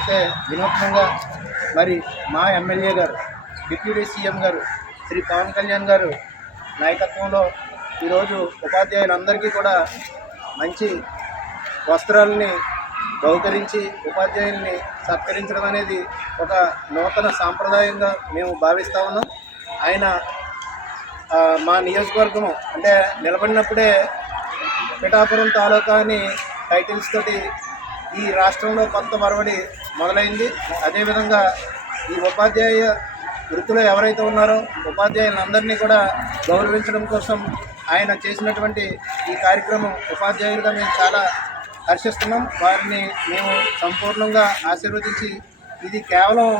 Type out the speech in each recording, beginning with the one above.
అయితే వినూత్నంగా మరి మా ఎమ్మెల్యే గారు, డిప్యూటీ సీఎం గారు శ్రీ పవన్ కళ్యాణ్ గారు నాయకత్వంలో ఈరోజు ఉపాధ్యాయులందరికీ కూడా మంచి వస్త్రాలని బహుకరించి ఉపాధ్యాయుల్ని సత్కరించడం అనేది ఒక నూతన సాంప్రదాయంగా మేము భావిస్తూ ఉన్నాం. ఆయన మా నియోజకవర్గం అంటే నిలబడినప్పుడే పిఠాపురం తాలూకా అని టైటిల్స్ తోటి ఈ రాష్ట్రంలో కొత్త మరవడి మొదలైంది. అదేవిధంగా ఈ ఉపాధ్యాయ వృత్తిలో ఎవరైతే ఉన్నారో ఉపాధ్యాయులందరినీ కూడా గౌరవించడం కోసం ఆయన చేసినటువంటి ఈ కార్యక్రమం ఉపాధ్యాయులుగా మేము చాలా హర్షిస్తున్నాం. వారిని మేము సంపూర్ణంగా ఆశీర్వదించి, ఇది కేవలం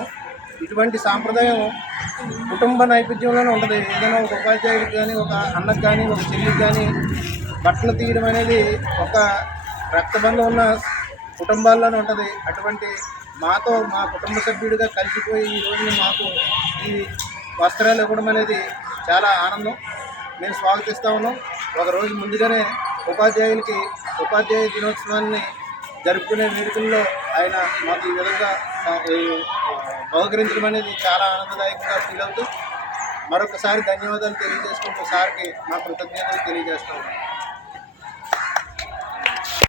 ఇటువంటి సాంప్రదాయం కుటుంబ నేపథ్యంలోనే ఉంటుంది. ఏదైనా ఒక ఉపాధ్యాయుడికి కానీ, ఒక అన్నకు కానీ, ఒక చెల్లికి కానీ బట్టలు తీయడం అనేది ఒక రక్తబంధం ఉన్న కుటుంబాల్లోనే ఉంటుంది. అటువంటి మాతో మా కుటుంబ సభ్యుడిగా కలిసిపోయి ఈ రోజున మాకు ఈ వస్త్రాలు ఇవ్వడం అనేది చాలా ఆనందం. మేము స్వాగతిస్తూ ఉన్నాం. ఒకరోజు ముందుగానే ఉపాధ్యాయులకి ఉపాధ్యాయ దినోత్సవాన్ని జరుపుకునే వేడుకల్లో ఆయన మాకు ఈ విధంగా బహుకరించడం అనేది చాలా ఆనందదాయకంగా ఫీల్ అవుతూ మరొకసారి ధన్యవాదాలు తెలియజేసుకుంటూ సార్కి మా కృతజ్ఞతలు తెలియజేస్తాము.